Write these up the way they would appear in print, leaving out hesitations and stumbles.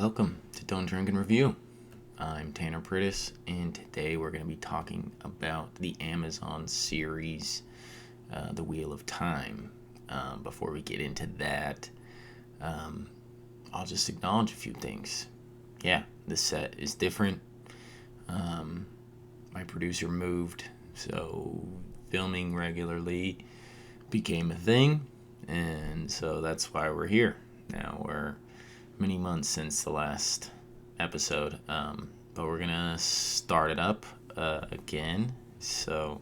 Welcome to Don't Drink and Review. I'm Tanner Prittis, and today we're going to be talking about the Amazon series, The Wheel of Time. Before we get into that, I'll just acknowledge a few things. Yeah, the set is different. My producer moved, so filming regularly became a thing, and so that's why we're here. Now we're many months since the last episode, but we're gonna start it up again. So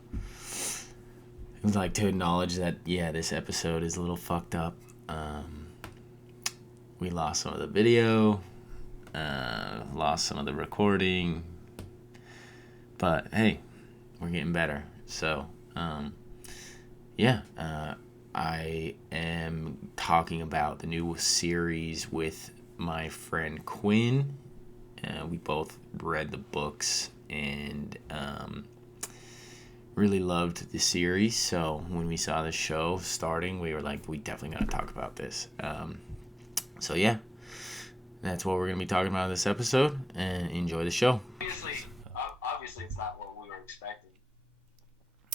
I'd like to acknowledge that this episode is a little fucked up. We lost some of the video, lost some of the recording, but hey, we're getting better. So I am talking about the new series with my friend Quinn. We both read the books and really loved the series. So when we saw the show starting, we were like, we definitely got to talk about this. That's what we're going to be talking about in this episode. And enjoy the show. Obviously, it's not what we were expecting.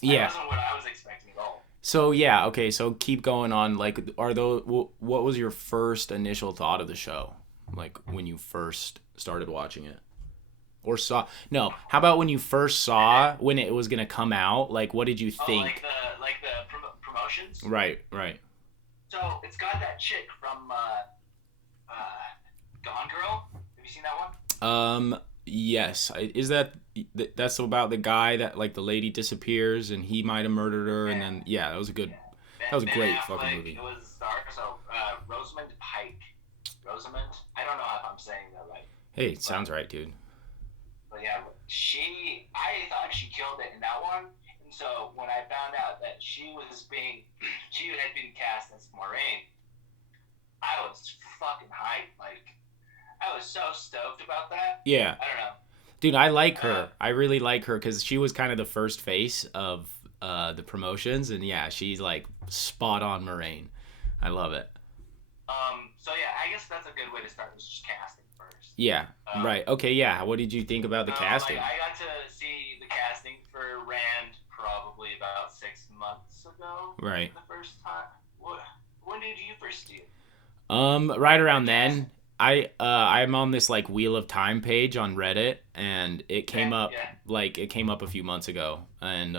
Yeah. That wasn't what I was expecting at all. So okay, so keep going on. Like, what was your first initial thought of the show? Like when you first started watching it, or saw? No, how about when you first saw when it was gonna come out? Like, what did you think? Like the promotions. Right. So it's got that chick from Gone Girl. Have you seen that one? Yes. That's about the guy that, like, the lady disappears and he might have murdered her, and then that was a good. That was a great fucking movie. It was star. So Rosamund Pike. Rosamund. I don't know if I'm saying that right. Hey, it sounds right, dude. But yeah, I thought she killed it in that one. And so when I found out that she had been cast as Moraine, I was fucking hyped. Like, I was so stoked about that. Yeah. I don't know. Dude, I like her. I really like her because she was kind of the first face of the promotions, and she's like spot on Moraine. I love it. So I guess that's a good way to start. Was just casting first. Yeah. Right. Okay. Yeah. What did you think about the casting? I got to see the casting for Rand probably about 6 months ago. Right. The first time. When did you first see it? Right around then. I'm on this like Wheel of Time page on Reddit, and it came up a few months ago, and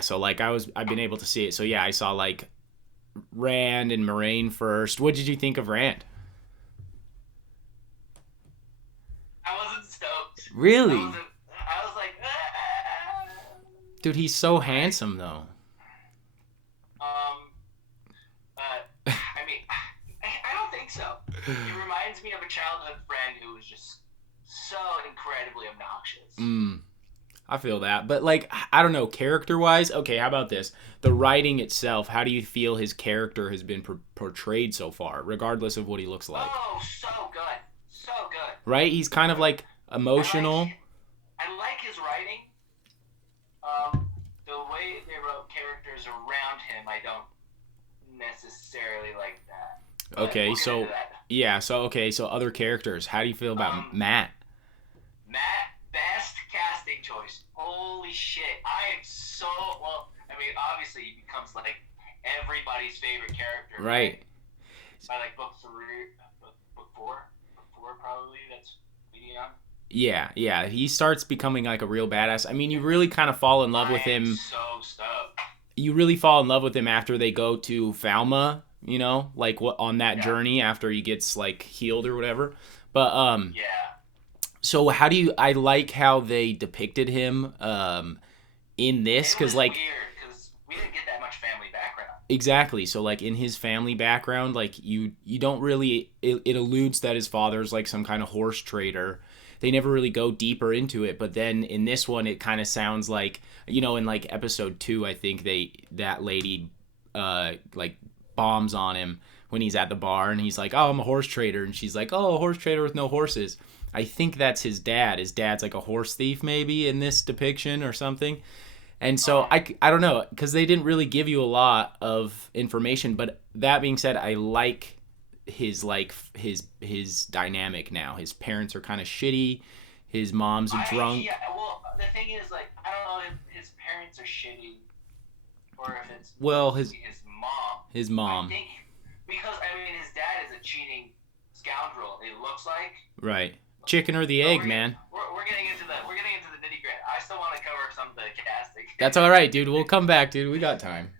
so like I've been able to see it. So I saw like Rand and Moraine first. What did you think of Rand? I wasn't stoked. Really? I was like, ah. Dude, he's so handsome though. I mean, I don't think so. He reminds me of a childhood friend who was just so incredibly obnoxious. I feel that. But, like, I don't know, character-wise, okay, how about this? The writing itself, how do you feel his character has been portrayed so far, regardless of what he looks like? Oh, so good. So good. Right? He's kind of, like, emotional. I like his writing. The way they wrote characters around him, I don't necessarily like that. But Okay, we'll so, so other characters. How do you feel about Matt? Matt, best casting choice. Holy shit. I am so, obviously he becomes, like, everybody's favorite character. Right. By, like, book 4? Book 4, probably, that's leading on. Yeah, he starts becoming, like, a real badass. I mean, you really kind of fall in love with him. I'm so stoked. You really fall in love with him after they go to Falma, you know, like what on that journey after he gets like healed or whatever. But so I like how they depicted him in this, because like weird because we didn't get that much family background. Exactly. So like in his family background, like you don't really, it alludes that his father's like some kind of horse trader. They never really go deeper into it, but then in this one it kind of sounds like, you know, in like episode 2, I think that lady like bombs on him when he's at the bar, and he's like, oh, I'm a horse trader, and she's like, oh, a horse trader with no horses. I think that's his dad. His dad's like a horse thief maybe in this depiction or something. And so I don't know, because they didn't really give you a lot of information, but that being said, I like his dynamic now. His parents are kind of shitty. His mom's a drunk. Yeah, well, the thing is, like, I don't know if his parents are shitty or if it's Well, mostly his mom. his I mom. think because I mean his dad is a cheating scoundrel. It looks like. Right. Chicken or the But egg, man. We're getting into the nitty gritty. I still want to cover some of the casting. That's all right, dude. We'll come back, dude. We got time.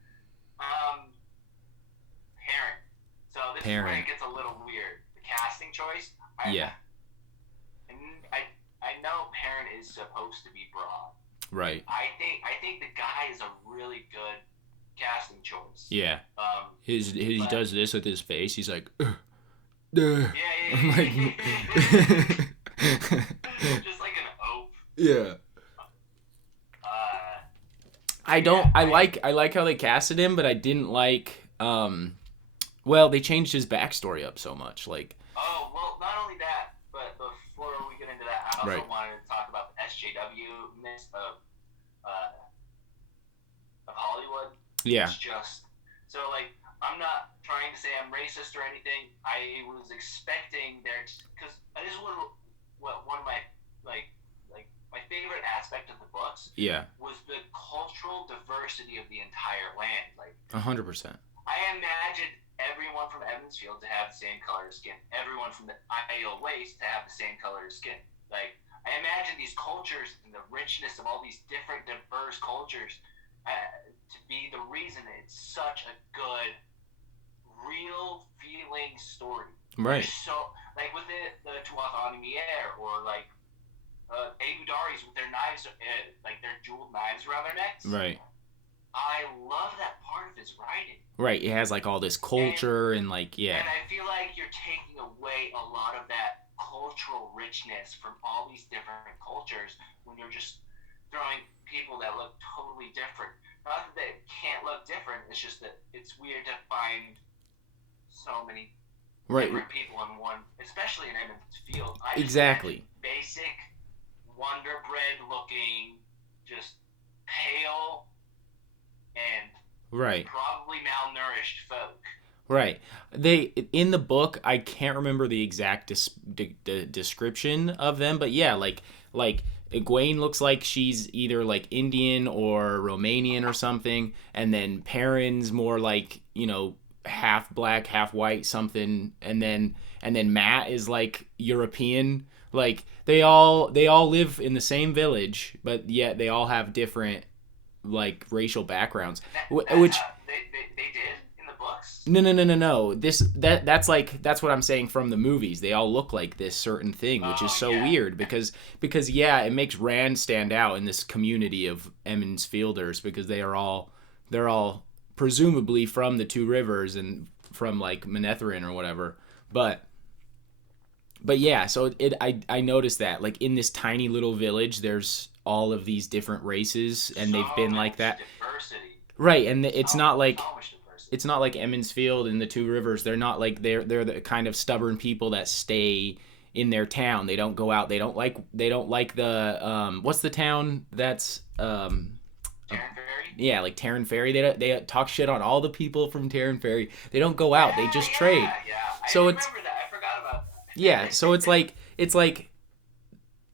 Parent. So this is where it gets a little weird. The casting choice. Yeah. I know Parent is supposed to be broad. Right. I think the guy is a really good casting choice. Yeah. He does this with his face. He's like, yeah. I'm like, just like an oaf. yeah. I like how they casted him, but I didn't like. Well, they changed his backstory up so much. Like. Oh well, not only that, but before we get into that, I also wanted to talk about the SJW-ness of Hollywood. Yeah. It's just so like I'm not trying to say I'm racist or anything. I was expecting there because this is what one of my like my favorite aspect of the books. Yeah. Was the cultural diversity of the entire land. Like 100%. I imagined everyone from Evansfield to have the same color of skin. Everyone from the Iowa Waste to have the same color of skin. Like I imagine these cultures and the richness of all these different diverse cultures to be the reason it's such a good, real feeling story. Right. So like with the Tuatha Dé Mier or like Abudaris with their knives, like their jeweled knives around their necks. Right. I love that part of his writing. Right, it has like all this culture and like yeah. And I feel like you're taking away a lot of that cultural richness from all these different cultures when you're just throwing people that look totally different. Not that they can't look different, it's just that it's weird to find so many different people in one, especially in Evansfield. Exactly. Basic, Wonder Bread looking, just pale and probably malnourished folk. Right. They in the book, I can't remember the exact description of them, but yeah, like Egwene looks like she's either like Indian or Romanian or something, and then Perrin's more like, you know, half black, half white something, and then Mat is like European. Like they all live in the same village, but yet they all have different like racial backgrounds. Which they did in the books. No. That's what I'm saying from the movies. They all look like this certain thing, which is so weird because yeah, it makes Rand stand out in this community of Emmonsfielders because they're all presumably from the Two Rivers and from like Manetheren or whatever. But yeah, so I noticed that like in this tiny little village there's all of these different races and they've been like that. Diversity. Right, and it's not like Emmonsfield and the Two Rivers. They're not like they're the kind of stubborn people that stay in their town. They don't go out. They don't like the what's the town that's Tarrant Ferry? Yeah, like Tarrant Ferry. They talk shit on all the people from Tarrant Ferry. They don't go out. They just trade. Yeah. So I remember that. I forgot about that. Yeah, so it's like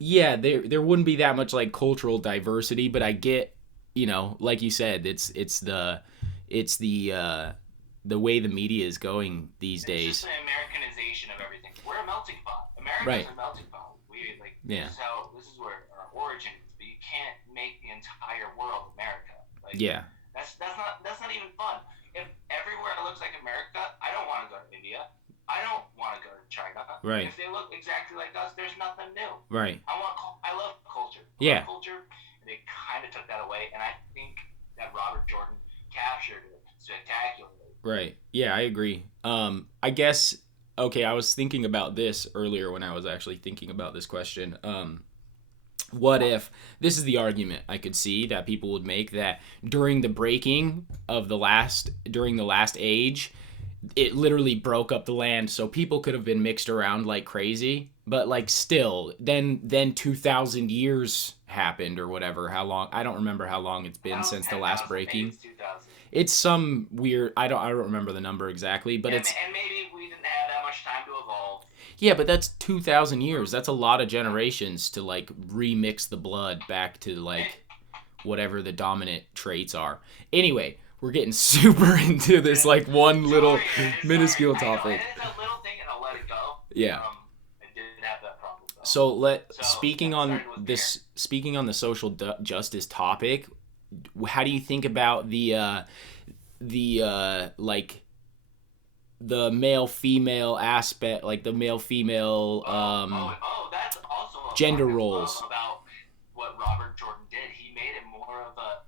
yeah, there wouldn't be that much like cultural diversity, but I get, you know, like you said, it's the way the media is going these days. It's just an Americanization of everything. We're a melting pot. America's a melting pot. This is where our origin is, but you can't make the entire world America. Like, yeah. That's not even fun. If everywhere looks like America, I don't want to go to India. I don't want to go to China. Right. If they look exactly like us, there's nothing new. Right. I love culture. Yeah. Culture, and they kind of took that away, and I think that Robert Jordan captured it spectacularly. Right. Yeah, I agree. I guess okay, I was thinking about this earlier when I was actually thinking about this question. What if this is the argument I could see that people would make that during the breaking of the last age, it literally broke up the land so people could have been mixed around like crazy, but like still then 2,000 years happened or whatever, how long, I don't remember how long it's been since the last breaking. It's some weird, I don't remember the number exactly, but and maybe we didn't have that Yeah, but that's 2,000 years. That's a lot of generations to like remix the blood back to like whatever the dominant traits are. Anyway, we're getting super into this like one little Sorry, man, minuscule sorry. I know, and topic. it's a little thing, and I'll let it go. Yeah. I didn't have that problem though. So So speaking that on started with Bear. this speaking on the social justice topic, how do you think about the like the male female aspect, like the male female That's also a gender part as roles? well about what Robert Jordan did. He made it more of a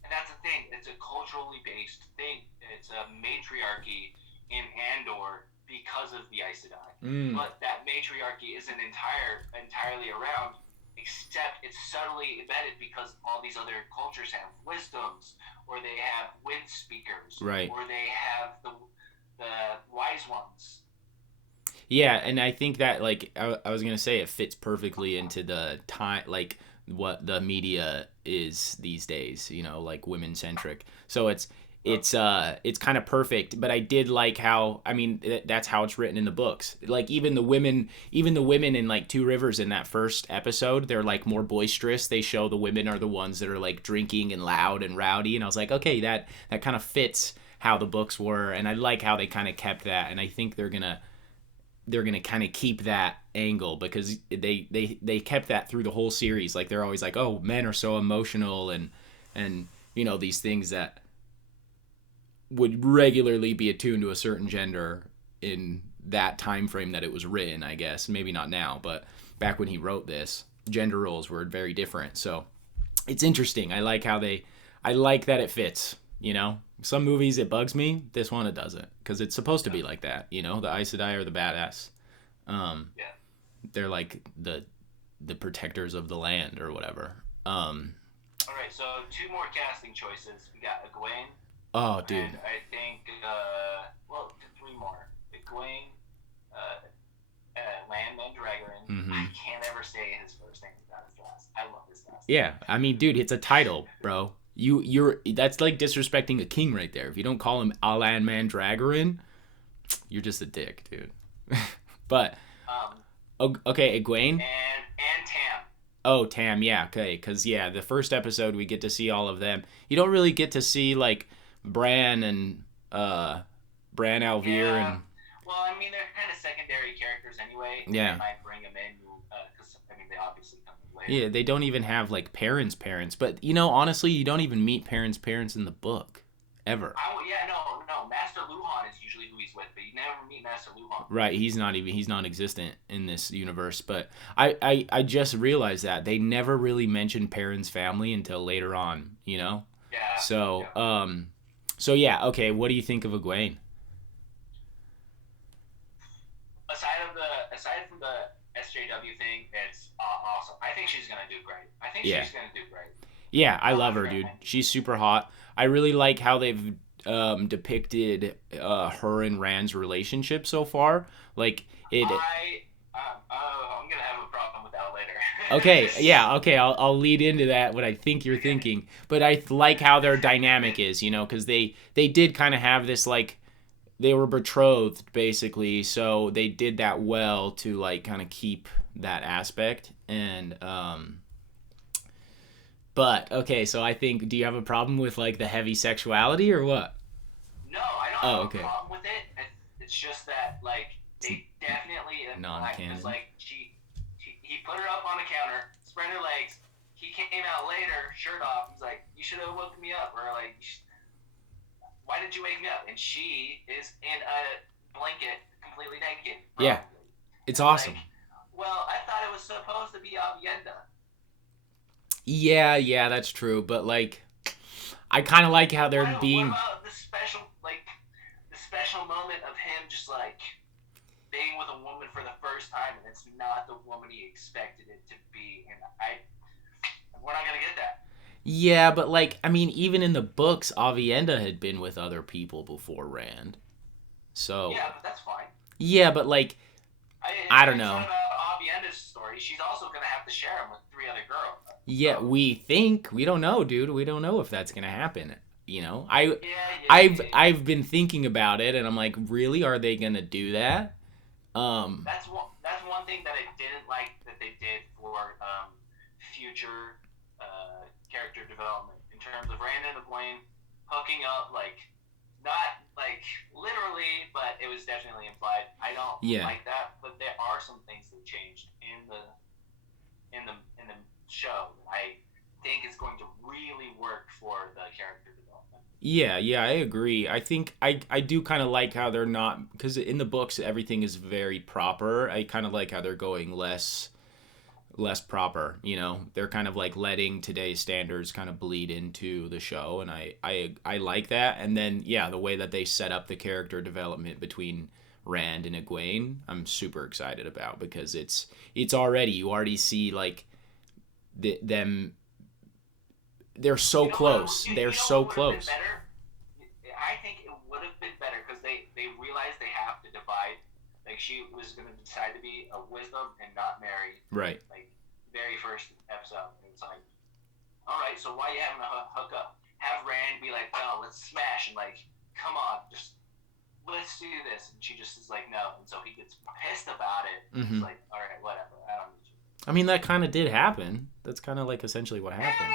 and that's the thing. It's a culturally based thing. It's a matriarchy in Andor because of the Aes Sedai. Mm. But that matriarchy isn't entirely around, except it's subtly embedded because all these other cultures have wisdoms, or they have wind speakers, Right. or they have the wise ones. Yeah, and I think that like I was gonna say it fits perfectly into the time, like what the media is these days. You know, like women centric. So it's kind of perfect. But I did like how, I mean, that's how it's written in the books. Like even the women in like Two Rivers in that first episode, they're like more boisterous. They show the women are the ones that are like drinking and loud and rowdy. And I was like, okay, that kind of fits how the books were, and I like how they kind of kept that. And I think they're gonna kind of keep that angle because they kept that through the whole series. Like they're always like, oh, men are so emotional and you know, these things that would regularly be attuned to a certain gender in that time frame that it was written. I guess maybe not now, but back when he wrote this, gender roles were very different. So it's interesting. I like that it fits. You know, some movies it bugs me. This one it doesn't, because it's supposed to be like that. You know, the Aes Sedai are the badass. Yeah. They're like the protectors of the land or whatever. All right, so 2 more casting choices. We got Egwene. Oh, dude. And I think 3 more. Egwene, Lan Mandragoran. Mm-hmm. I can't ever say his first name without his last. I love his last. Yeah, I mean, dude, it's a title, bro. You're that's like disrespecting a king right there. If you don't call him Alan Mandragoran, you're just a dick, dude. But okay, Egwene. And Tam. Oh, Tam, yeah, okay, because yeah, the first episode we get to see all of them. You don't really get to see like Bran and Bran Alvear Yeah. and Well, I mean, they're kind of secondary characters anyway. Yeah. They might bring them in because I mean they obviously come in later. yeah, they don't even have like parents. But you know, honestly, you don't even meet parents in the book ever. No. Master Luhan is usually who he's with, but you never meet Master Luhan. Right, he's non-existent in this universe. But I just realized that they never really mentioned Perrin's family until later on. You know. Yeah. So yeah. yeah, okay. What do you think of Egwene? Aside from the SJW thing, it's awesome. I think she's gonna do great. Yeah. She's gonna do great. Yeah, I love her, dude. She's super hot. I really like how they've depicted her and Rand's relationship so far. Like it. I'm gonna have a problem with that later. Okay, yeah, okay. I'll lead into that. What I think you're thinking, but I like how their dynamic is. You know, because they did kind of have this like. They were betrothed basically, so they did that well to like kind of keep that aspect. And but okay, so I think, do you have a problem with like the heavy sexuality or what? No, I don't have a problem with it. It's just that like they definitely non-canon. Like he put her up on the counter, spread her legs. He came out later, shirt off. He's like, "You should have woken me up," or like, "Why did you wake me up?" And she is in a blanket, completely naked. Probably. Yeah, it's awesome. Like, well, I thought it was supposed to be Avienda. Yeah, that's true. But like, I kind of like how they're being. What about the special moment of him just like being with a woman for the first time, and it's not the woman he expected it to be, and we're not gonna get that. Yeah, but like, I mean, even in the books, Avienda had been with other people before Rand. So yeah, but that's fine. Yeah, but like, I don't know. It's not about Avienda's story. She's also gonna have to share him with 3 other girls. Yeah, we don't know, dude. We don't know if that's gonna happen. You know, I've been thinking about it, and I'm like, really, are they gonna do that? That's one thing that I didn't like that they did for future character development in terms of Rand and Egwene hooking up, like not like literally, but it was definitely implied. I don't Yeah. like that, but there are some things that changed in the show that I think is going to really work for the character development. Yeah, I agree. I think I do kind of like how they're not, because in the books everything is very proper. I kind of like how they're going less proper, you know. They're kind of like letting today's standards kind of bleed into the show, and I like that. And then yeah, the way that they set up the character development between Rand and Egwene, I'm super excited about, because it's already, you already see like them, they're so close. They're so close. I think it would have been better because they realized they have to divide. Like she was going to decide to be a wisdom and not marry. Right. Like very first episode, and it's like, all right, so why are you having a hook up? Have Rand be like, well, let's smash, and like, come on, just let's do this. And she just is like, no, and so he gets pissed about it. Mm-hmm. It's like, all right, whatever, I don't need you. I mean, that kind of did happen. That's kind of like essentially what happened.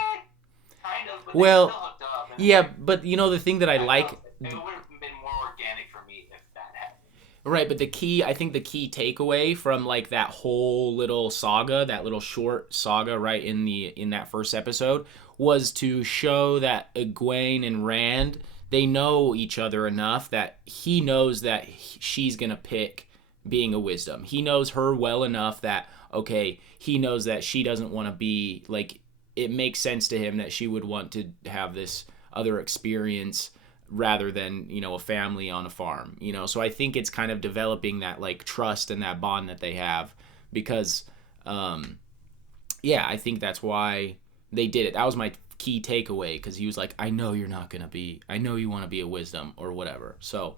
Kind of, but well, they still hooked up. And yeah, but you know the thing that I like. It would have been more organic for me if that happened. Right, but I think the key takeaway from like that whole little saga, that little short saga, right, in that first episode, was to show that Egwene and Rand, they know each other enough that he knows that she's gonna pick being a wisdom. He knows her well enough that, okay, he knows that she doesn't want to be like, it makes sense to him that she would want to have this other experience rather than, you know, a family on a farm, you know. So I think it's kind of developing that like trust and that bond that they have, because yeah, I think that's why they did it. That was my key takeaway, because he was like, I know you want to be a wisdom or whatever. So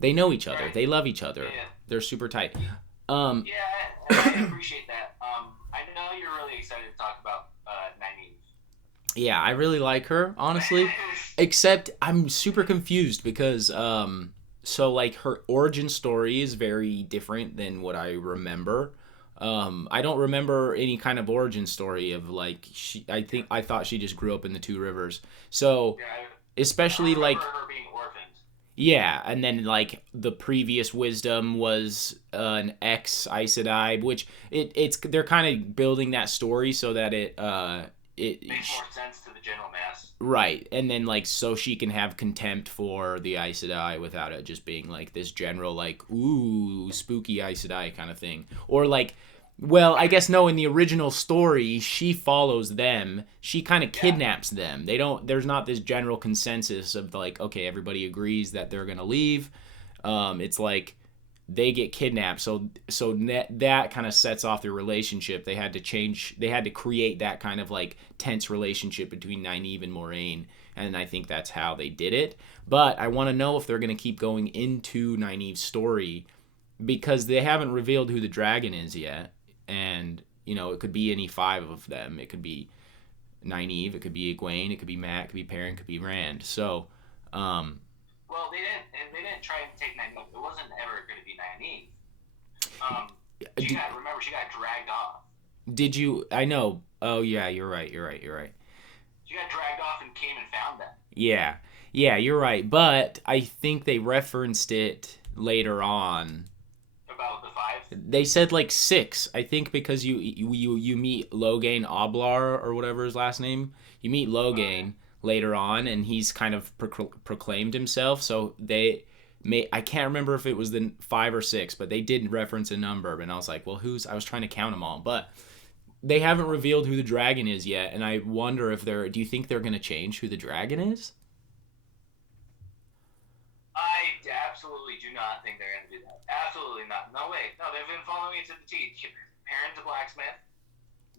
they know each other. Right. They love each other. Yeah. They're super tight. Yeah, I appreciate that. I know you're really excited to talk about Nynaeve. Yeah, I really like her, honestly. Except I'm super confused because so like her origin story is very different than what I remember. I don't remember any kind of origin story of like I thought she just grew up in the Two Rivers. So especially I like her being orphaned. yeah, and then like the previous wisdom was an ex Aes Sedai, which it's they're kind of building that story so that it Makes more sense to the general mass. right, and then like so she can have contempt for the Aes Sedai without it just being like this general like ooh spooky Aes Sedai kind of thing, or like, well, I guess no, in the original story she follows them, she kind of kidnaps them. There's not this general consensus of like, okay, everybody agrees that they're gonna leave. It's like they get kidnapped, so that kind of sets off their relationship. They had to create that kind of like tense relationship between Nynaeve and Moraine, and I think that's how they did it. But I want to know if they're going to keep going into Nynaeve's story, because they haven't revealed who the dragon is yet, and you know, it could be any 5 of them. It could be Nynaeve, it could be Egwene, it could be Mat, it could be Perrin, it could be Rand. So well, they didn't try and take Nynaeve. It wasn't ever going to be Nynaeve. She got dragged off. Did you? I know. Oh yeah, you're right. She got dragged off and came and found them. Yeah, you're right. But I think they referenced it later on. About the 5? They said like 6. I think because you meet Logain Oblar or whatever his last name. You meet Logain later on, and he's kind of proclaimed himself. So I can't remember if it was the 5 or 6, but they did reference a number, and I was like, well, I was trying to count them all, but they haven't revealed who the dragon is yet, and I wonder if do you think they're going to change who the dragon is? I absolutely do not think they're going to do that. Absolutely not. No way. No, they've been following it to the T. Perrin's a blacksmith.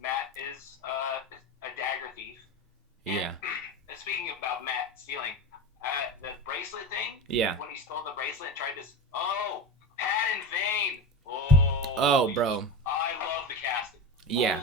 Mat is a dagger thief. Yeah. And speaking about Mat stealing, the bracelet thing. Yeah. When he stole the bracelet and tried to. Pat and Vane. Oh, bro. I love the casting. Yeah.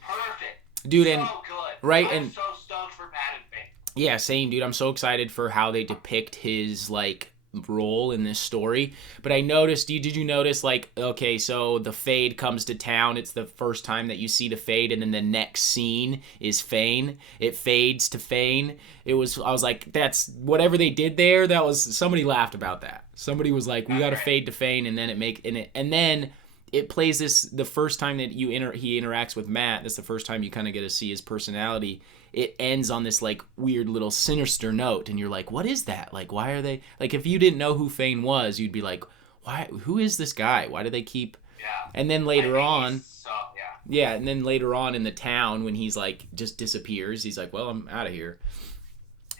Perfect. Dude, so and good. right, I'm and so stoked for Pat and Vane. yeah, same, dude. I'm so excited for how they depict his like role in this story. But I noticed, did you notice, like, okay, so the Fade comes to town. It's the first time that you see the Fade, and then the next scene is Fane. It fades to Fane. I was like, that's whatever they did there. That was, somebody laughed about that. Somebody was like, we got to fade to Fane, and then and then it plays this, the first time that he interacts with Matt. That's the first time you kind of get to see his personality. It ends on this like weird little sinister note, and you're like, what is that? Like, why are they, like, if you didn't know who Fane was, you'd be like, who is this guy? Why do they keep? Yeah. And then later on, yeah. And then later on in the town, when he's like just disappears, he's like, well, I'm out of here.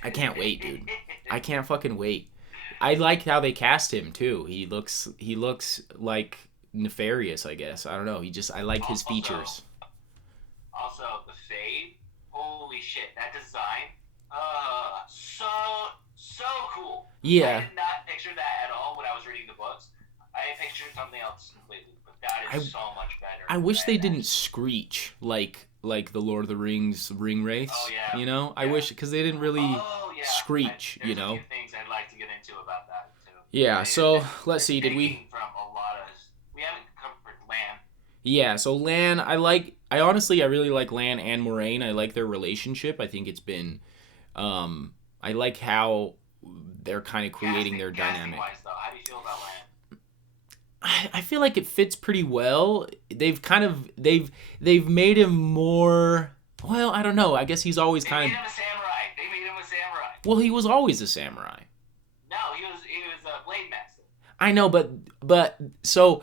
I can't wait, dude. I can't fucking wait. I like how they cast him too. He looks like nefarious, I guess. I don't know. I like his features. Also, the Fade. Holy shit, that design. So cool. Yeah. I did not picture that at all when I was reading the books. I pictured something else completely, but that is so much better. I wish they didn't screech like the Lord of the Rings ring wraiths. Oh, yeah. You know, I wish, because they didn't really screech. There's you know. a few things I'd like to get into about that too. Yeah. So let's see. Did we? From a lot of, we haven't covered Lan. Yeah. So Lan, I honestly really like Lan and Moiraine. I like their relationship. I think it's been, I like how they're kind of creating their dynamic. Wise, though, how do you feel about Lan? I feel like it fits pretty well. They've made him more. Well, I don't know. I guess he's always kind of. They made him a samurai. Well, he was always a samurai. No, he was a blade master. I know, but so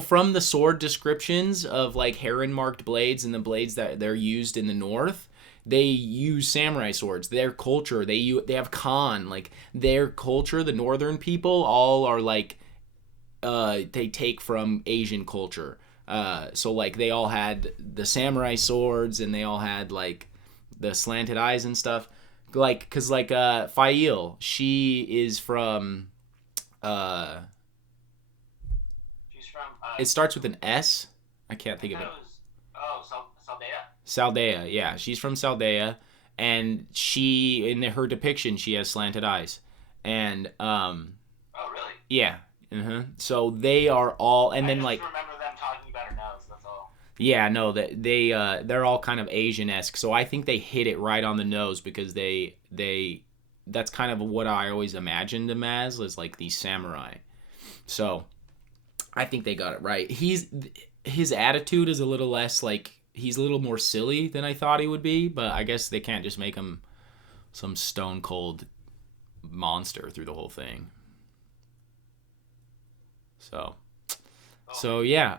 from the sword descriptions of like heron marked blades and the blades that they're used in the north, they use samurai swords. Their culture, they have Khan, like their culture. The northern people all are like. They take from Asian culture. So like they all had the samurai swords, and they all had like the slanted eyes and stuff. Like, cause like Fail, she is from. She's from. It starts with an S. I can't think of it. Saldea. Saldea, yeah, she's from Saldea, and she in her depiction she has slanted eyes, and Oh really? Yeah. So they are all, and then like. I just remember them talking about her nose. That's all. Yeah, no, that they're all kind of Asian-esque. So I think they hit it right on the nose, because they that's kind of what I always imagined them as like these samurai. So I think they got it right. His attitude is a little less like, he's a little more silly than I thought he would be, but I guess they can't just make him some stone cold monster through the whole thing. So yeah,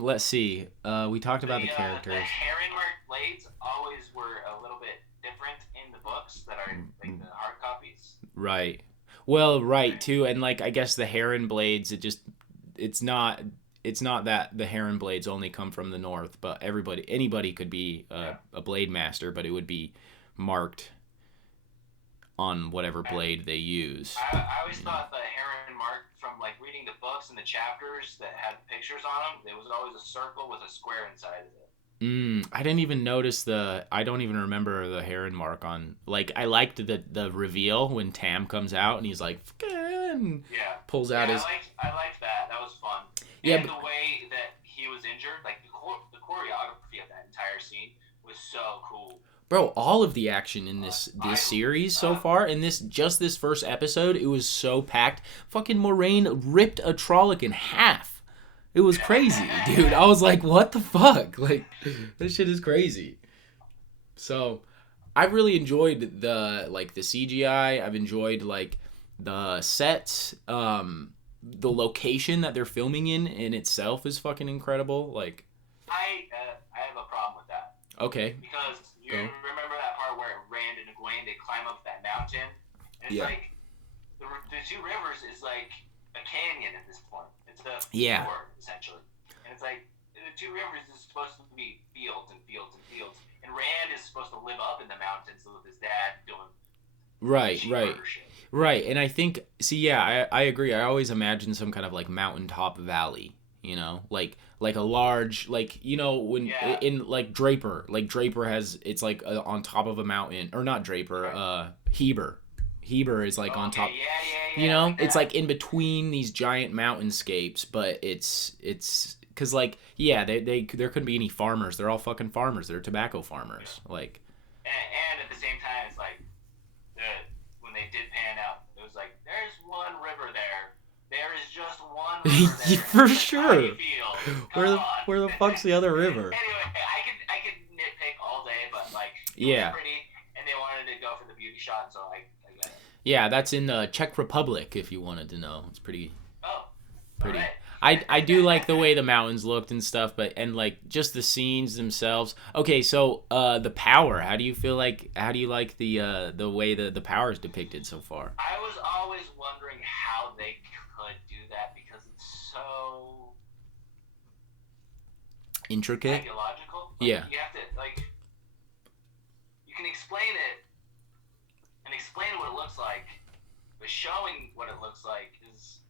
let's see. We talked about the characters. The heron marked blades always were a little bit different in the books that are like the hard copies. Right. Well, right too, and like I guess the heron blades, it's not that the heron blades only come from the north, but anybody could be a blade master, but it would be marked on whatever blade they use. I always thought the heron mark, from like reading the books and the chapters that had pictures on them, there was always a circle with a square inside of it. I didn't even notice I don't even remember the heron mark on, like, I liked the reveal when Tam comes out and he's like, and pulls out his. I liked that. That was fun. Yeah, and the way that he was injured, like the choreography of that entire scene was so cool. Bro, all of the action in this series so far, in this first episode, it was so packed. Fucking Moiraine ripped a Trolloc in half. It was crazy, dude. I was like, what the fuck? Like, this shit is crazy. So, I've really enjoyed the CGI. I've enjoyed, like, the sets. The location that they're filming in itself is fucking incredible. Like, I have a problem with that. Okay. Because you remember that part where Rand and Egwene, they climb up that mountain? And it's like, the two rivers is like a canyon at this point. It's a fjord, essentially. And it's like, the two rivers is supposed to be fields and fields and fields. And Rand is supposed to live up in the mountains with his dad doing Right. And I think, I agree. I always imagine some kind of like mountaintop valley, you know, like a large, like, you know, when in like Draper has, it's like on top of a mountain, or not Draper, Heber Heber is like on Okay, top. yeah, like It's that. like in between these giant mountainscapes, but it's because like yeah, they there couldn't be any farmers. They're all fucking farmers. They're tobacco farmers. Like And at the same time, it's like the when they did pan out, it was like there's one river there. There is just one river there. for It's like, how do sure. you feel? Come on. Where the fuck's the other river? Anyway, I could nitpick all day, but like it was Yeah. pretty, and they wanted to go for the beauty shot, so I get it. Yeah, that's in the Czech Republic. If you wanted to know, it's pretty. Oh, Pretty. all right. I do like the way the mountains looked and stuff, but and like just the scenes themselves. Okay, so the power. How do you like the way the power is depicted so far? I was always wondering how they could do that because it's so Intricate. psychological. Like, Yeah. you have to like you can explain it and explain what it looks like, but showing what it looks like is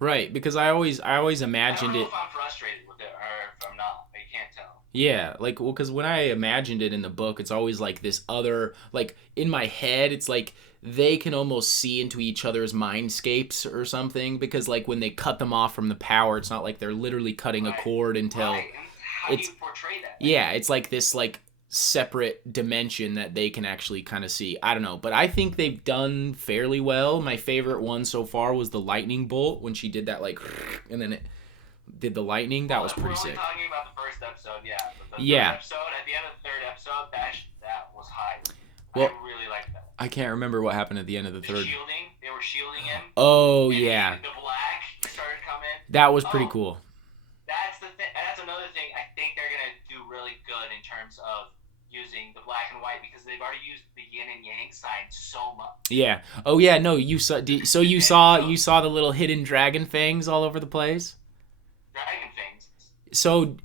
Right, because I always I don't imagined know it. if I'm frustrated with it or if I'm not. I can't tell. Yeah, like well, because when I imagined it in the book, it's always like this other like in my head, it's like they can almost see into each other's mindscapes or something because like when they cut them off from the power, it's not like they're literally cutting a Right. cord until Right. And how do it's you portray that? yeah, it's like this like separate dimension that they can actually kind of see. I don't know, but I think they've done fairly well. My favorite one so far was the lightning bolt when she did that like and then it did the lightning. That was pretty We're sick. only talking about the first episode, yeah. But the Yeah. third episode, at the end of the third episode, that was hype. Well, I really liked that. I can't remember what happened at the end of the The third. shielding, they were shielding him. Oh and yeah, The black started coming. that was pretty Oh. cool. That's the thing. That's another thing I think they're gonna do really good in terms of using the black and white because they've already used the yin and yang sign so much. Yeah. Oh yeah. No, you saw. So you saw the little hidden dragon fangs all over the place. Dragon things. So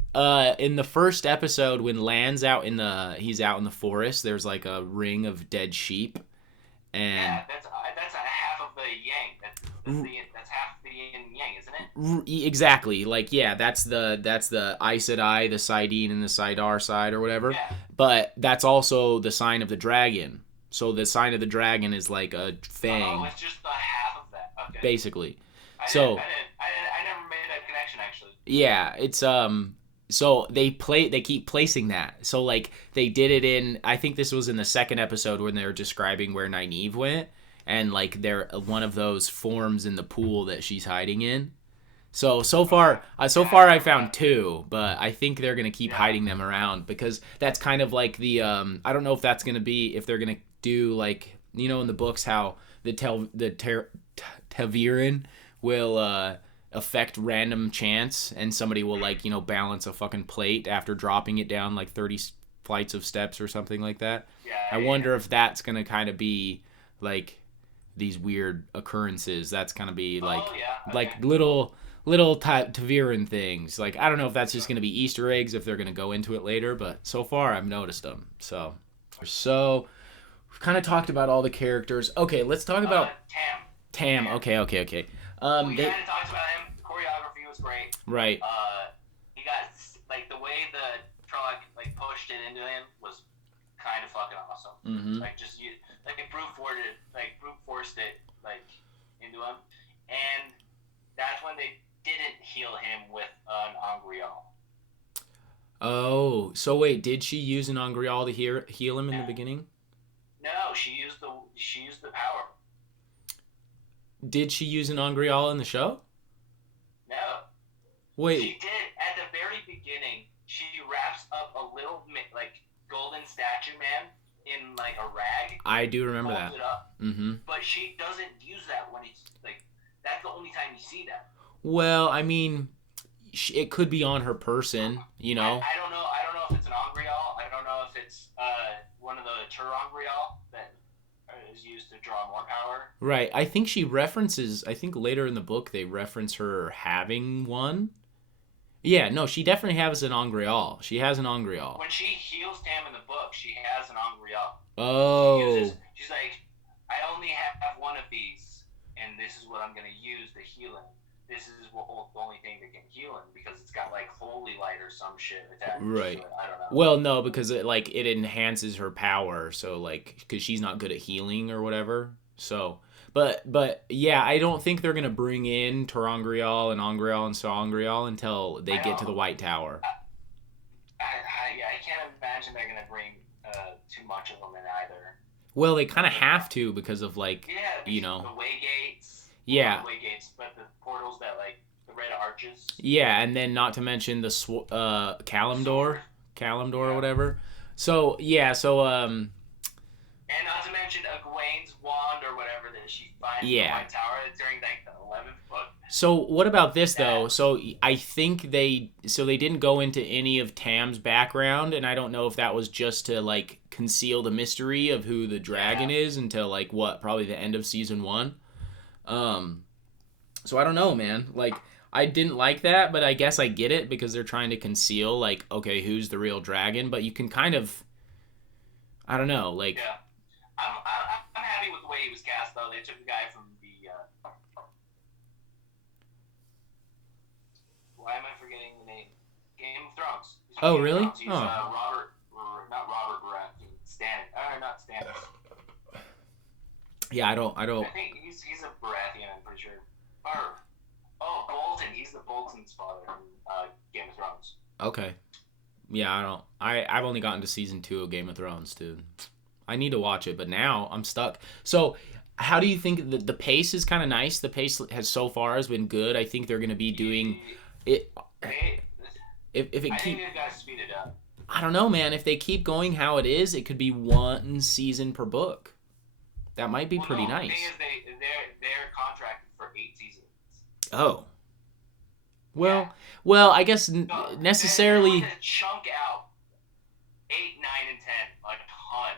in the first episode when Lan's he's out in the forest. There's like a ring of dead sheep, and Yeah, that's a half of the yang. That's half the yin and yang, isn't it? exactly like yeah, that's the Aes Sedai, the Sidene, and the Sidar side or whatever. Yeah. But that's also the sign of the dragon. So the sign of the dragon is like a fang, Oh, it's just the half of that. Okay. basically. I So never made that connection actually. yeah, it's so they keep placing that. So like they did it in I think this was in the second episode when they were describing where Nynaeve went and like they're one of those forms in the pool that she's hiding in. So far I found two, but I think they're gonna keep hiding them around because that's kind of like the I don't know if that's gonna be if they're gonna do like in the books how the Taviran will affect random chance and somebody will like balance a fucking plate after dropping it down like 30 flights of steps or something like that. Yeah. I wonder if that's gonna kind of be like these weird occurrences. That's gonna be like Oh, yeah. like Okay. little Taviran things. Like I don't know if that's just gonna be Easter eggs if they're gonna go into it later, but so far I've noticed them. So we've kind of talked about all the characters. Okay, let's talk about Tam. Tam. Okay. We They kind of talked about him. The choreography was great. right. He got like the way the Trog like pushed it into him was kind of fucking awesome. Mm-hmm. Like just brute forced it like into him, and that's when they didn't heal him with an Angreal. Oh, so wait, did she use an Angreal to heal him in the beginning? No, she used the power. Did she use an Angreal in the show? No. Wait. She did at the very beginning. She wraps up a little like golden statue man in like a rag. I do remember folds that. it up, Mm-hmm. but she doesn't use that when it's like that's the only time you see that. Well, I mean, it could be on her person, I don't know. I don't know if it's an Angreal. I don't know if it's one of the Tur Angreal that is used to draw more power. Right. I think she references. I think later in the book they reference her having one. Yeah. No, she definitely has an Angreal. She has an Angreal. When she heals Tam in the book, she has an Angreal. Oh. She's like, I only have one of these, and this is what I'm gonna use to heal him. This is the only thing that can heal him because it's got like holy light or some shit attached. Right. To it. I don't know. Well, no, because it enhances her power. So like, because she's not good at healing or whatever. So, but yeah, I don't think they're gonna bring in Terangrial and Angreal and Saangreal until they I get to the know. White Tower. Yeah, I can't imagine they're gonna bring too much of them in either. Well, they kind of But have to because of like, yeah, you because know, the way gates, well, not yeah, the way gates, but the portals that like the red arches, yeah, and then not to mention the sword. Kalimdor or Yeah, whatever. So yeah, so and not to mention Egwene's wand or whatever that she finds in the yeah. White Tower during like the 11th book. So what about this though? That So I think they didn't go into any of Tam's background, and I don't know if that was just to like conceal the mystery of who the dragon yeah. is until like what probably the end of season one. Um, so I don't know, man. Like I didn't like that, but I guess I get it because they're trying to conceal like okay who's the real dragon, but you can kind of I don't know like Yeah, I'm happy with the way he was cast though. They took the guy from the why am I forgetting the name? Game of Thrones. He's from oh Game of really Thrones. He's oh Not Robert Baratheon. Stan, not Stannis. yeah I I don't think he's a Baratheon. I'm pretty sure. Or Bolton. He's the Bolton's father in Game of Thrones. okay. Yeah, I don't. I've only gotten to season 2 of Game of Thrones, dude. I need to watch it, but now I'm stuck. So, how do you think the pace is kind of nice? The pace has so far has been good. I think they're going to be doing it They, if it I think keep they've got to speed it up. I don't know, man. If they keep going how it is, it could be one season per book. That might be Well, pretty no, the thing nice. is they're contracted for 8 seasons. Oh. Yeah. Well, I guess So they're going necessarily to chunk out 8, 9, and 10 a ton.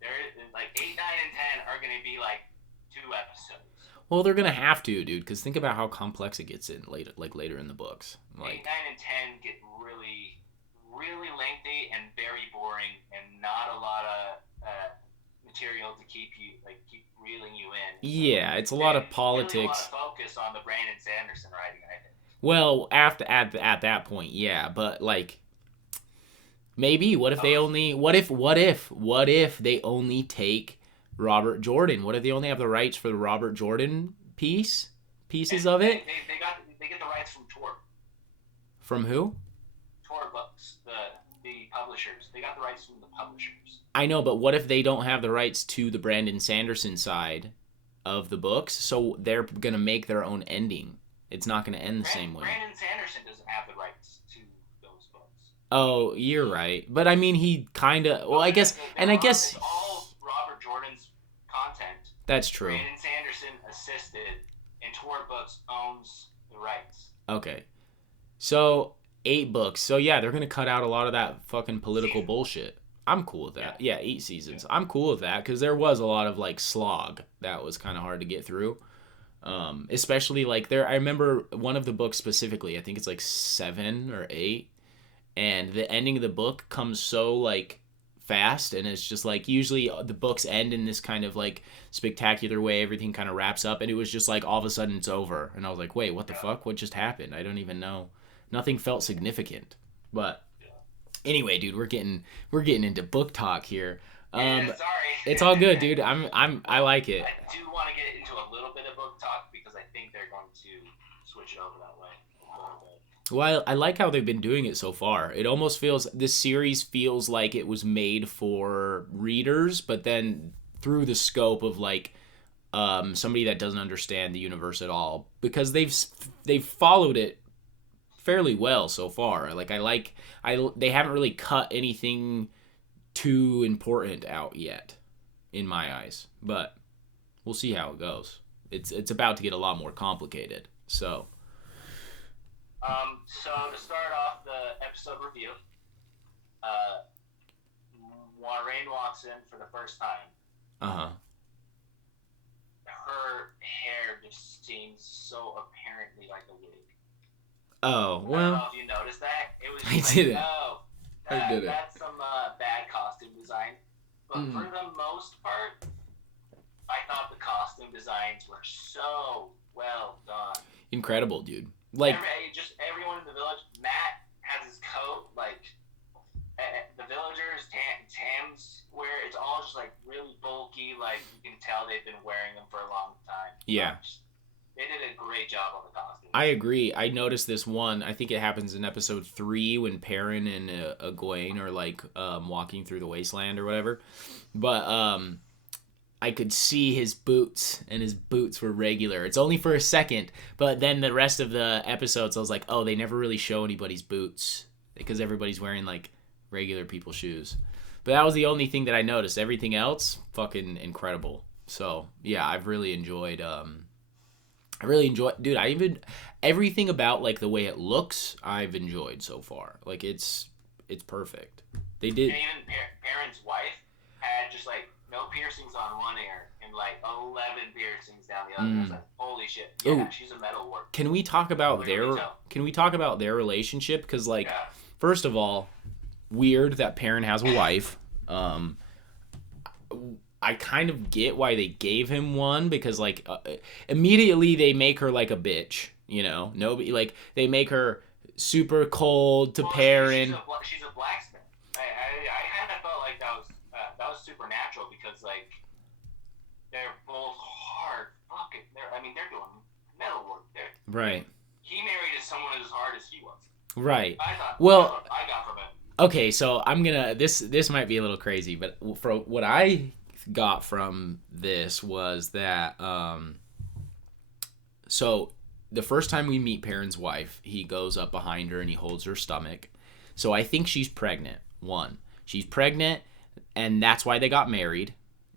They're like 8, 9, and 10 are going to be like 2 episodes. well, they're going to have to, dude, cuz think about how complex it gets in later in the books. Eight, Like nine, and 10 get really, really lengthy and very boring, and not a lot of material to keep reeling you in. So yeah, it's a lot they of really want to politics. focus on the Brandon Sanderson writing, I think. Well, after at that point, yeah, but like maybe what if they Those, only what if they only take Robert Jordan? What if they only have the rights for the Robert Jordan and pieces of it? they get the rights from From who? Tor Books, the publishers. They got the rights from the publishers. I know, but what if they don't have the rights to the Brandon Sanderson side of the books? So they're going to make their own ending. It's not going to end the same way. Brandon Sanderson doesn't have the rights to those books. Oh, you're right. But I mean, he kind of. Well, I guess. And I guess. It's all Robert Jordan's content. That's true. Brandon Sanderson assisted, and Tor Books owns the rights. Okay. So, 8 books. So, yeah, they're going to cut out a lot of that fucking political bullshit. I'm cool with that. Yeah, 8 seasons. I'm cool with that because there was a lot of, like, slog that was kind of hard to get through. Especially, like, I remember one of the books specifically, I think it's like 7 or 8, and the ending of the book comes so, like, fast, and it's just like usually the books end in this kind of like spectacular way, everything kind of wraps up, and it was just like all of a sudden it's over, and I was like, wait, what the fuck, what just happened? I don't even know. Nothing felt significant. But anyway, dude, we're getting into book talk here. Sorry. It's all good, dude. I like it. I do want to get into a little bit of book talk because I think they're going to switch it over that way a little bit. Well, I like how they've been doing it so far. It almost feels this series feels like it was made for readers, but then through the scope of like somebody that doesn't understand the universe at all, because they've followed it fairly well so far. I they haven't really cut anything too important out yet, in my eyes. But we'll see how it goes. It's about to get a lot more complicated. So. So to start off the episode review, Maureen walks in for the first time. Uh-huh. Her hair just seems so apparently like a wig. Oh, I don't know well, if you noticed that. It was I just didn't. I didn't. that's some bad costume design. But for the most part, I thought the costume designs were so well done. Incredible, dude. Like, Just everyone in the village. Matt has his coat, like the villagers, Tam's wear. It's all just like really bulky, like you can tell they've been wearing them for a long time. Yeah. They did a great job on the costumes. I agree. I noticed this one. I think it happens in episode 3 when Perrin and Egwene are like walking through the wasteland or whatever. But I could see his boots, and his boots were regular. It's only for a second, but then the rest of the episodes, I was like, oh, they never really show anybody's boots because everybody's wearing like regular people's shoes. But that was the only thing that I noticed. Everything else, fucking incredible. So yeah, I've really enjoyed. Dude. Everything about like the way it looks, I've enjoyed so far. Like it's perfect. They did. And even Perrin's wife had just like no piercings on one ear and like 11 piercings down the other. I was like, holy shit! Yeah, Ooh. She's a metal worker. Can we talk about their relationship? Because like, first of all, weird that Perrin has a wife. I kind of get why they gave him one because like immediately they make her like a bitch, you know. Nobody like they make her super cold to Perrin. She's a blacksmith. I kind of felt like that was supernatural because like they're both hard fucking. They're doing metal work. Right. He married someone as hard as he was. Right. I thought. Well, I got from it. Okay, so I'm gonna this might be a little crazy, but for what I got from this was that so the first time we meet Perrin's wife, he goes up behind her and he holds her stomach. So I think she's pregnant. She's pregnant, and that's why they got married.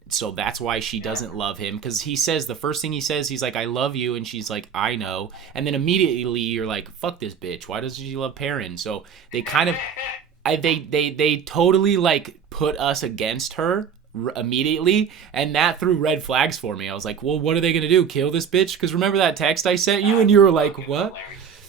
So that's why she doesn't love him, because he says, the first thing he says, he's like, I love you, and she's like, I know. And then immediately you're like, fuck this bitch, why doesn't she love Perrin? So they kind of they totally like put us against her immediately, and that threw red flags for me. I was like, well, what are they gonna do, kill this bitch? Because remember that text I sent you and you were like, what?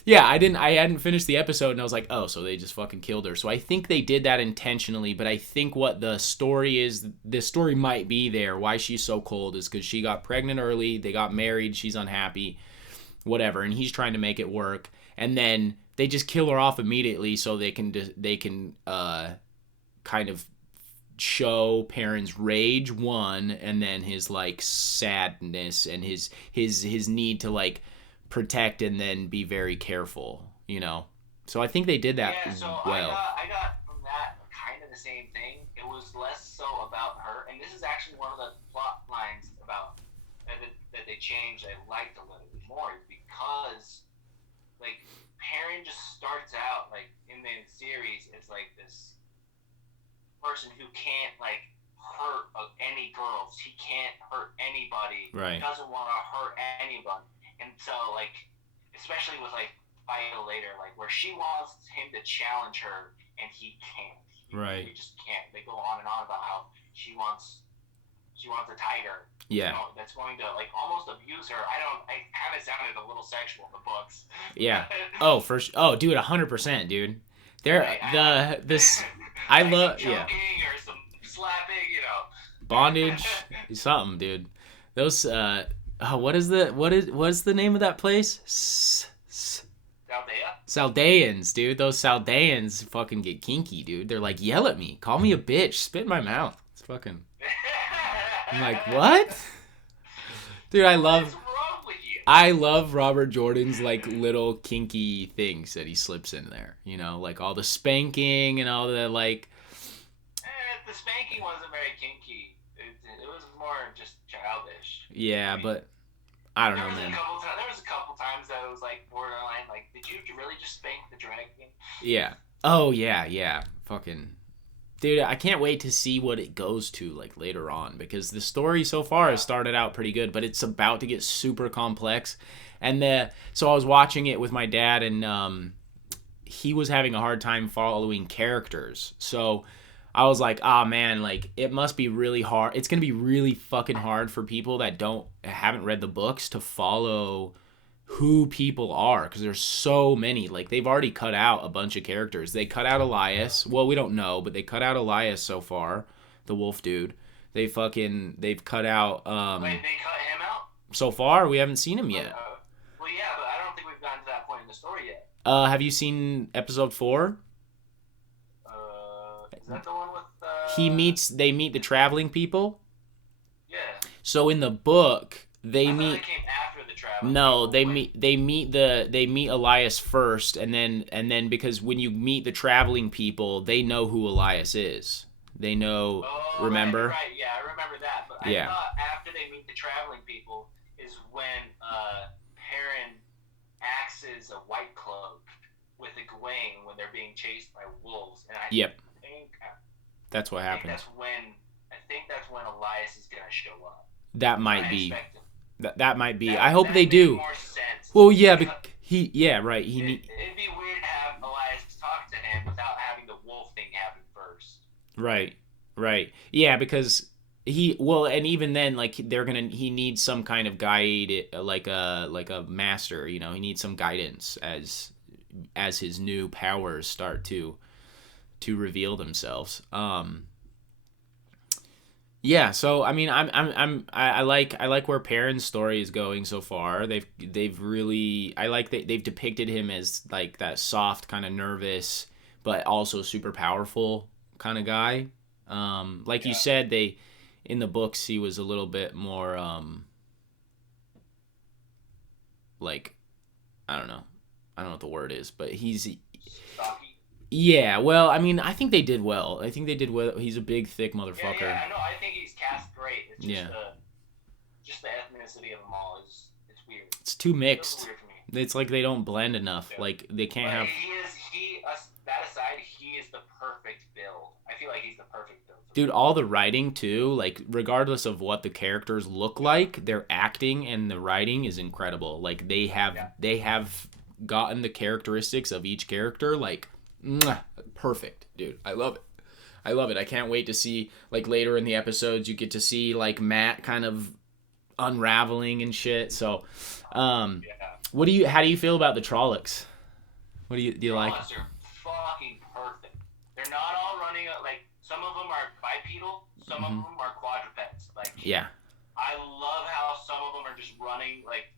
Yeah, I hadn't finished the episode, and I was like, oh, so they just fucking killed her. So I think they did that intentionally, but I think what the story is, the story might be there, why she's so cold, is because she got pregnant early, they got married, she's unhappy, whatever, and he's trying to make it work, and then they just kill her off immediately so they can kind of show Perrin's rage, and then his like sadness and his need to like protect and then be very careful, you know. So I think they did that well. I got from that kind of the same thing. It was less so about her, and this is actually one of the plot lines about that they changed. I liked a little bit more because like Perrin just starts out like in the series as like this person who can't like hurt any girls. He can't hurt anybody. Right. He doesn't want to hurt anyone. And so, like, especially with, like, Viola later, like, where she wants him to challenge her, and he can't. Right. He just can't. They go on and on about how she wants a tiger. Yeah. You know, that's going to, like, almost abuse her. I kind of sounded a little sexual in the books. Yeah. Dude, 100%, dude. I love, yeah. Or some slapping, you know. Bondage, something, dude. Those, what's the name of that place? Saldeans, dude. Those Saldeans fucking get kinky, dude. They're like, yell at me, call me a bitch, spit in my mouth. It's fucking. I'm like, what? Dude, I love Robert Jordan's like little kinky things that he slips in there. You know, like all the spanking and all the like. The spanking wasn't very kinky. It was more just childish. Yeah, but I don't know, man. There was a couple times that it was like borderline. Like, did you really just spank the dragon? Yeah. Oh yeah. Fucking. Dude, I can't wait to see what it goes to like later on, because the story so far has started out pretty good, but it's about to get super complex. And so I was watching it with my dad, and he was having a hard time following characters. So I was like, man, like it must be really hard. It's gonna be really fucking hard for people that haven't read the books to follow who people are, because there's so many. Like, they've already cut out a bunch of characters. They cut out Elias. Well, we don't know, but they cut out Elias so far, the wolf dude. They've cut out Wait, they cut him out? So far, we haven't seen him yet. Well, yeah, but I don't think we've gotten to that point in the story yet. Have you seen episode 4? Is that the one with they meet the traveling people? Yeah. So in the book, they I thought meet. it came after the traveling No, people. Like, they meet Elias first, and then because when you meet the traveling people, they know who Elias is. They know. oh, right, Remember? right, yeah, I remember that. But I Yeah. thought after they meet the traveling people is when Perrin axes a white cloak with Egwene when they're being chased by wolves, and Yep. think That's what I think happens. that's when Elias is gonna show up. That That's when might I be. expect him. That might be. I That hope they that made do. more sense. Well, yeah, Because he. Yeah, right. it'd be weird to have Elias talk to him without having the wolf thing happen first. Right. Right. Yeah, because he well, and even then, like he needs some kind of guide, like a master. You know, he needs some guidance as his new powers start to reveal themselves. Yeah, so I mean, I like where Perrin's story is going so far. They've really I like that they've depicted him as like that soft, kind of nervous, but also super powerful kind of guy. Like you Yeah. said, they in the books he was a little bit more like I don't know what the word is, but Stocky. yeah. Well, I mean, I think they did well. I think they did well. He's a big, thick Yeah, motherfucker. yeah, I know. I think he's cast great. It's Yeah. just the ethnicity of them all is it's weird. It's too It's mixed. weird for me. It's like they don't blend enough. Yeah. Like they can't But have. that aside, he is the perfect build. I feel like he's the perfect build. Dude, all the writing too, like regardless of what the characters look like, their acting and the writing is incredible. Like they have gotten the characteristics of each character like mwah, perfect, dude. I love it. I love it. I can't wait to see like later in the episodes you get to see like Matt kind of unraveling and shit. So, Yeah. how do you feel about the Trollocs? What do you like? Jaws are fucking perfect. They're not all running like some of them are bipedal, some of Mhm. them are quadrupeds. Like Yeah. I love how some of them are just running like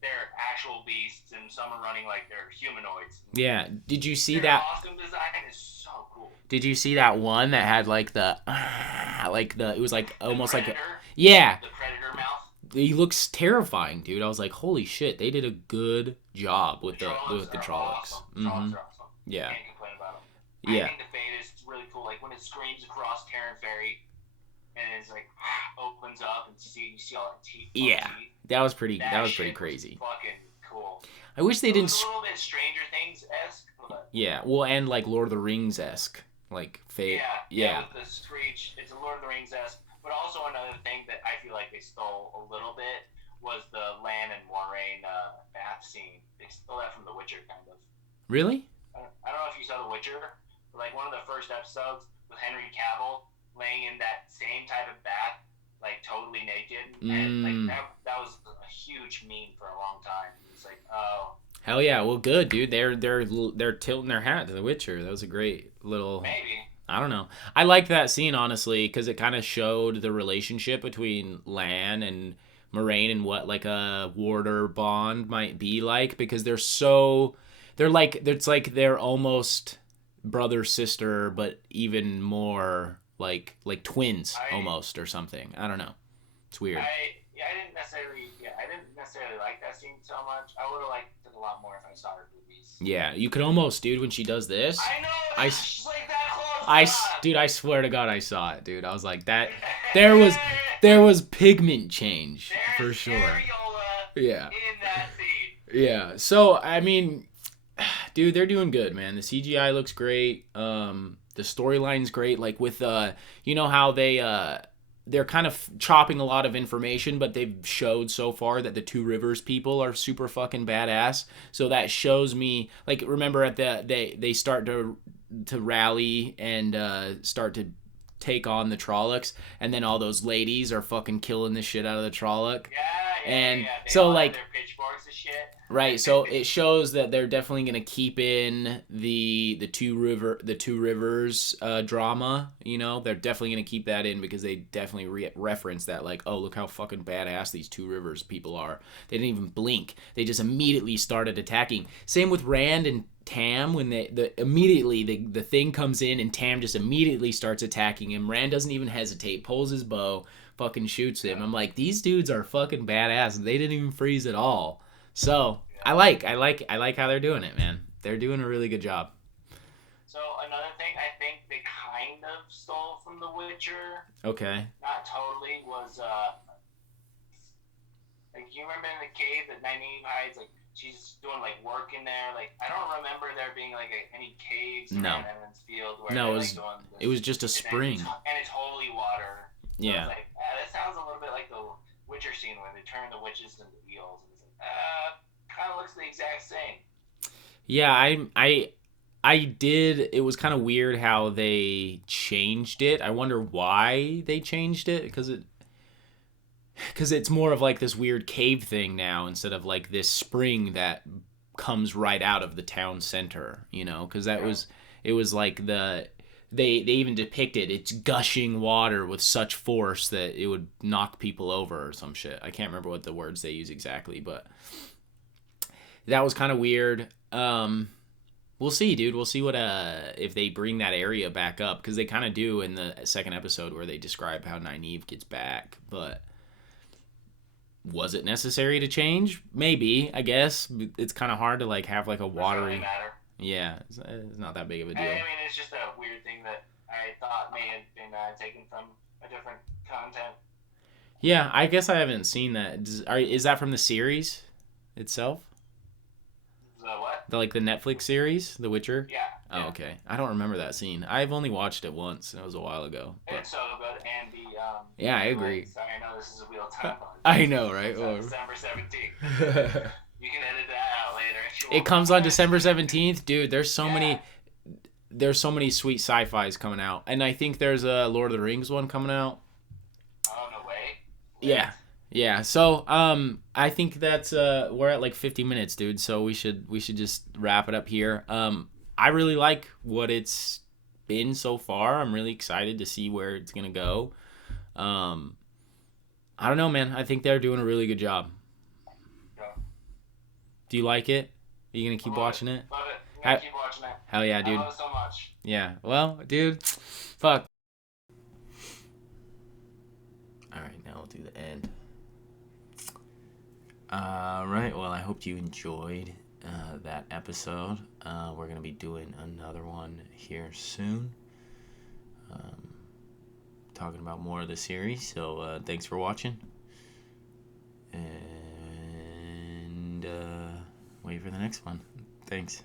they're actual beasts, and some are running like they're humanoids. Yeah. Did you see Their that? costume design is so cool. Did you see that one that had like it was like The almost like predator, yeah, the predator mouth. he looks terrifying, dude. I was like, holy shit, they did a good job with the Trollocs are Trollocs. awesome. Mm-hmm. Trollocs are awesome. Yeah. Can't complain about them. Yeah. I think the fade is really cool. Like when it screams across Terran Ferry, and it's like opens up and you see all that teeth. Yeah. Teeth. That was pretty shit crazy. Was fucking cool. I wish they It didn't was a little bit Stranger Things esque, but yeah, well, and like Lord of the Rings esque, like fate. Yeah. with the screech, it's a Lord of the Rings esque. But also another thing that I feel like they stole a little bit was the Lan and Moiraine bath scene. They stole that from The Witcher, kind of. Really? I don't know if you saw The Witcher, but like one of the first episodes with Henry Cavill laying in that same type of bath, like totally naked, and like that was a huge meme for a long time. It's like, oh, Hell yeah! Well, good, dude. They're tilting their hat to The Witcher. That was a great little. maybe. I don't know. I liked that scene honestly because it kind of showed the relationship between Lan and Moraine and what like a warder bond might be like because they're almost brother sister but even more like twins almost or something. I don't know. It's weird. I didn't necessarily like that scene so much. I would have liked it a lot more if I saw her movies. Yeah, you could almost, dude, when she does this. I know. She's like that close. Dude, I swear to God, I saw it, dude. I was like that. There was pigment change for sure. Yeah. In that scene. Yeah. So I mean, dude, they're doing good, man. The CGI looks great. The storyline's great. Like with you know how they're kind of chopping a lot of information, but they've showed so far that the Two Rivers people are super fucking badass. So that shows me, like, remember at they start to rally and start to take on the Trollocs, and then all those ladies are fucking killing the shit out of the Trolloc. Yeah. And They so all have like their pitchforks and shit. Right, so it shows that they're definitely gonna keep in the two rivers drama. You know, they're definitely gonna keep that in because they definitely reference that, like, oh, look how fucking badass these two rivers people are. They didn't even blink. They just immediately started attacking. Same with Rand and Tam when immediately the thing comes in and Tam just immediately starts attacking him. Rand doesn't even hesitate, pulls his bow, fucking shoots him. I'm like, these dudes are fucking badass. They didn't even freeze at all. So I like how they're doing it, man. They're doing a really good job. So another thing I think they kind of stole from The Witcher, Okay. not totally, was like you remember in the cave that Nynaeve hides, like she's doing like work in there. Like I don't remember there being like any caves around Evan's Field where no, it was just a spring. And it's holy water. So yeah. It's like, that sounds a little bit like the Witcher scene where they turn the witches into eels. And it's like, kind of looks the exact same. Yeah, I did. It was kind of weird how they changed it. I wonder why they changed it because it's more of like this weird cave thing now instead of like this spring that comes right out of the town center. You know, because it was like they even depicted it's gushing water with such force that it would knock people over or some shit. I can't remember what the words they use exactly, but that was kind of weird. We'll see, dude. We'll see what if they bring that area back up because they kind of do in the second episode where they describe how Nynaeve gets back. But was it necessary to change? Maybe. I guess it's kind of hard to like have like a watery. Doesn't really matter. Yeah, it's not that big of a deal. I mean, it's just a weird thing that I thought may have been taken from a different content. Yeah, I guess I haven't seen that. Is that from the series itself? The what? Like the Netflix series, The Witcher? Yeah. Oh, okay. I don't remember that scene. I've only watched it once, and it was a while ago. But... It's so good, and the yeah, I agree. Sorry, I know this is a wheel time. I know, right? December 17th. You can edit that out later. It comes on December 17th, dude. There's so many sweet sci-fis coming out, and I think there's a Lord of the Rings one coming out. Oh no way. Yeah. So I think that's we're at like 50 minutes, dude. So we should just wrap it up here. I really like what it's been so far. I'm really excited to see where it's gonna go. I don't know, man. I think they're doing a really good job. Do you like it? Are you gonna keep watching it? Love it. I'm gonna keep watching it. Hell yeah, dude. I love it so much. Yeah. Well, dude, fuck. All right, now we'll do the end. Right. Well, I hope you enjoyed that episode. We're gonna be doing another one here soon. Talking about more of the series. So thanks for watching. And wait for the next one. Thanks.